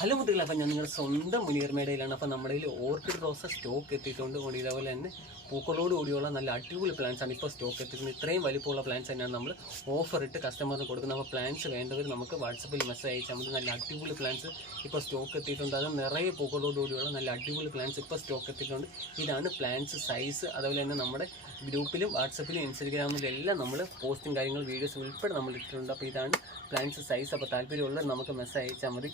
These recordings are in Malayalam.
ഹലോ കുട്ടികളെ, അപ്പം ഞാൻ നിങ്ങളുടെ സ്വന്തം മുനീർമേടയിലാണ്. അപ്പോൾ നമ്മുടെ കയ്യിൽ ഓർക്കിഡ് റോസ് സ്റ്റോക്ക് എത്തിയിട്ടുണ്ട്. കൊണ്ട് ഇതേപോലെ തന്നെ പൂക്കളോട് കൂടിയുള്ള നല്ല അടിപൊളി പ്ലാന്റ്സ് ആണ് ഇപ്പോൾ സ്റ്റോക്ക് എത്തിക്കുന്നത്. ഇത്രയും വലിപ്പമുള്ള പ്ലാന്റ്സ് തന്നെയാണ് നമ്മൾ ഓഫർ ഇട്ട് കസ്റ്റമറിന് കൊടുക്കുന്നത്. അപ്പോൾ പ്ലാന്റ്സ് വേണ്ടവർ നമുക്ക് വാട്സപ്പിൽ മെസ്സേജ് അയച്ചാൽ മതി. നല്ല അടിപൊളി പ്ലാന്റ്സ് ഇപ്പോൾ സ്റ്റോക്ക് എത്തിയിട്ടുണ്ട്. അത് നിറയെ പൂക്കളോട് കൂടിയുള്ള നല്ല അടിപൊളി പ്ലാന്റ്സ് ഇപ്പോൾ സ്റ്റോക്ക് എത്തിയിട്ടുണ്ട്. ഇതാണ് പ്ലാന്റ്സ് സൈസ്. അതുപോലെ തന്നെ നമ്മുടെ ഗ്രൂപ്പിലും വാട്സപ്പിലും ഇൻസ്റ്റഗ്രാമിലും എല്ലാം നമ്മൾ പോസ്റ്റും കാര്യങ്ങൾ വീഡിയോസ് ഉൾപ്പെടെ നമ്മൾ ഇട്ടിട്ടുണ്ട്. അപ്പോൾ ഇതാണ് പ്ലാന്റ്സ് സൈസ്. അപ്പോൾ താല്പര്യമുള്ളവർ നമുക്ക് മെസ്സേജ് അയച്ചാൽ മതി.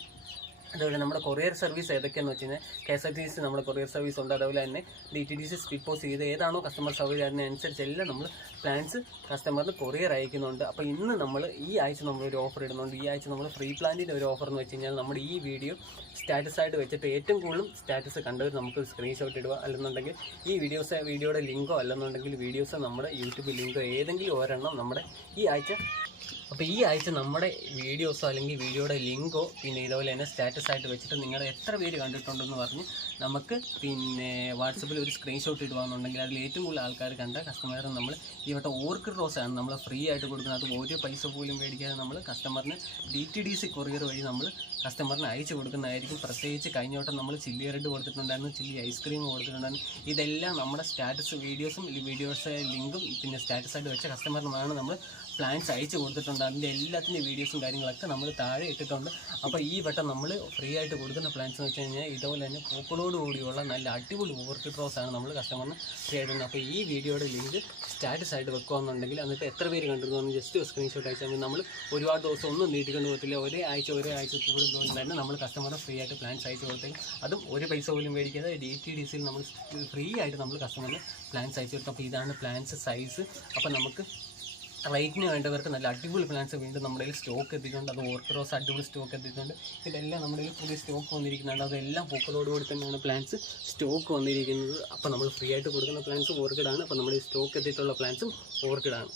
അതുപോലെ നമ്മുടെ കൊറിയർ സർവീസ് ഏതൊക്കെയാണെന്ന് വെച്ച് കഴിഞ്ഞാൽ KSRTC നമ്മുടെ കൊറിയർ സർവീസ് ഉണ്ട്. അതുപോലെ തന്നെ DTDC സ്പീഡ് പോസ്റ്റ് ചെയ്ത് ഏതാണോ കസ്റ്റമർ സൗകര്യം അതിനനുസരിച്ച് എല്ലാം നമ്മൾ പ്ലാൻസ് കസ്റ്റമറിന് കൊറിയർ അയക്കുന്നുണ്ട്. അപ്പോൾ ഇന്ന് നമ്മൾ ഈ ആഴ്ച നമ്മളൊരു ഓഫർ ഇടുന്നുണ്ട്. ഈ ആഴ്ച നമ്മൾ ഫ്രീ പ്ലാന്റിൻ്റെ ഒരു ഓഫർ എന്ന് വെച്ച് കഴിഞ്ഞാൽ നമ്മുടെ ഈ വീഡിയോ സ്റ്റാറ്റസ് ആയിട്ട് വെച്ചിട്ട് ഏറ്റവും കൂടുതലും സ്റ്റാറ്റസ് കണ്ടവർ നമുക്ക് സ്ക്രീൻഷോട്ട് ഇടുക. അല്ലെന്നുണ്ടെങ്കിൽ ഈ വീഡിയോയുടെ ലിങ്കോ അല്ലെന്നുണ്ടെങ്കിൽ വീഡിയോസ് നമ്മുടെ യൂട്യൂബ് ലിങ്കോ ഏതെങ്കിലും ഒരെണ്ണം നമ്മുടെ ഈ ആഴ്ച. അപ്പോൾ ഈ ആഴ്ച നമ്മുടെ വീഡിയോസോ അല്ലെങ്കിൽ വീഡിയോയുടെ ലിങ്കോ പിന്നെ ഇതുപോലെ തന്നെ സ്റ്റാറ്റസ് ആയിട്ട് വെച്ചിട്ട് നിങ്ങളുടെ എത്ര പേര് കണ്ടിട്ടുണ്ടെന്ന് പറഞ്ഞ് നമുക്ക് പിന്നെ വാട്സപ്പിൽ ഒരു സ്ക്രീൻഷോട്ട് ഇടുകയാണെന്നുണ്ടെങ്കിൽ അതിൽ ഏറ്റവും കൂടുതൽ ആൾക്കാർ കണ്ട കസ്റ്റമറിന് നമ്മൾ ഈ വട്ടം ഓർക്കിഡ് റോസാണ് നമ്മൾ ഫ്രീ ആയിട്ട് കൊടുക്കുന്നത്. അത് ഒരു പൈസ പോലും മേടിക്കാതെ നമ്മൾ കസ്റ്റമറിന് DTDC കൊറിയർ വഴി നമ്മൾ കസ്റ്റമറിന് അയച്ചു കൊടുക്കുന്നതായിരിക്കും. പ്രത്യേകിച്ച് കഴിഞ്ഞ വട്ടം നമ്മൾ ചില്ലി റെഡ് കൊടുത്തിട്ടുണ്ടായിരുന്നു, ചില്ലി ഐസ്ക്രീം കൊടുത്തിട്ടുണ്ടായിരുന്നു. ഇതെല്ലാം നമ്മുടെ സ്റ്റാറ്റസ് വീഡിയോസും വീഡിയോസ് ലിങ്കും പിന്നെ സ്റ്റാറ്റസ് ആയിട്ട് വെച്ച കസ്റ്റമറിനാണ് നമ്മൾ പ്ലാൻസ് അയച്ചു കൊടുത്തിട്ടുണ്ട്. അതിൻ്റെ എല്ലാത്തിൻ്റെ വീഡിയോസും കാര്യങ്ങളൊക്കെ നമ്മൾ താഴെ ഇട്ടിട്ടുണ്ട്. അപ്പോൾ ഈ വട്ടം നമ്മൾ ഫ്രീ ആയിട്ട് കൊടുക്കുന്ന പ്ലാൻസ് എന്ന് വെച്ച് കഴിഞ്ഞാൽ ഇതുപോലെ തന്നെ പൂക്കളോട് കൂടിയുള്ള നല്ല അടിപൊളി ഓർക്കിഡ് റോസാണ് നമ്മൾ കസ്റ്റമറിന് ഫ്രീ ആയിട്ടുണ്ട്. അപ്പോൾ ഈ വീഡിയോയുടെ ലിങ്ക് സ്റ്റാറ്റസ് ആയിട്ട് വെക്കുകയെന്നുണ്ടെങ്കിൽ എന്നിട്ട് എത്ര പേര് കണ്ടെന്ന് പറഞ്ഞാൽ ജസ്റ്റ് സ്ക്രീൻഷോട്ട് അയച്ചാൽ നമ്മൾ ഒരുപാട് ദിവസം ഒന്നും നീട്ടിക്കൊണ്ട് പോകത്തില്ല. ഒരേ ആഴ്ച കൂടുതൽ തന്നെ നമ്മൾ കസ്റ്റമറിന് ഫ്രീ ആയിട്ട് പ്ലാൻസ് അയച്ചു കൊടുത്തേക്കും. അതും ഒരു പൈസ പോലും മേടിക്കാതെ DTDCയിൽ നമ്മൾ ഫ്രീ ആയിട്ട് നമ്മൾ കസ്റ്റമറിന് പ്ലാൻസ് അയച്ചു കൊടുക്കും. അപ്പോൾ ഇതാണ് പ്ലാൻസ് സൈസ്. അപ്പോൾ നമുക്ക് റേറ്റിന് വേണ്ടവർക്ക് നല്ല അടിപൊളി പ്ലാൻസ് വീണ്ടും നമ്മുടെ കയ്യിൽ സ്റ്റോക്ക് എത്തിയിട്ടുണ്ട്. അത് ഓർക്കിഡ് റോസ് അടിപൊളി സ്റ്റോക്ക് എത്തിയിട്ടുണ്ട്. ഇതെല്ലാം നമ്മുടെ കയ്യിൽ പുതിയ സ്റ്റോക്ക് വന്നിരിക്കുന്നുണ്ട്. അതെല്ലാം പൂക്കളോടുകൂടി തന്നെയാണ് പ്ലാൻസ് സ്റ്റോക്ക് വന്നിരിക്കുന്നത്. അപ്പോൾ നമ്മൾ ഫ്രീ ആയിട്ട് കൊടുക്കുന്ന പ്ലാൻസ് ഓർക്കിഡാണ്. അപ്പോൾ നമ്മുടെ സ്റ്റോക്ക് എത്തിയിട്ടുള്ള പ്ലാൻസും ഓർക്കിഡാണ്.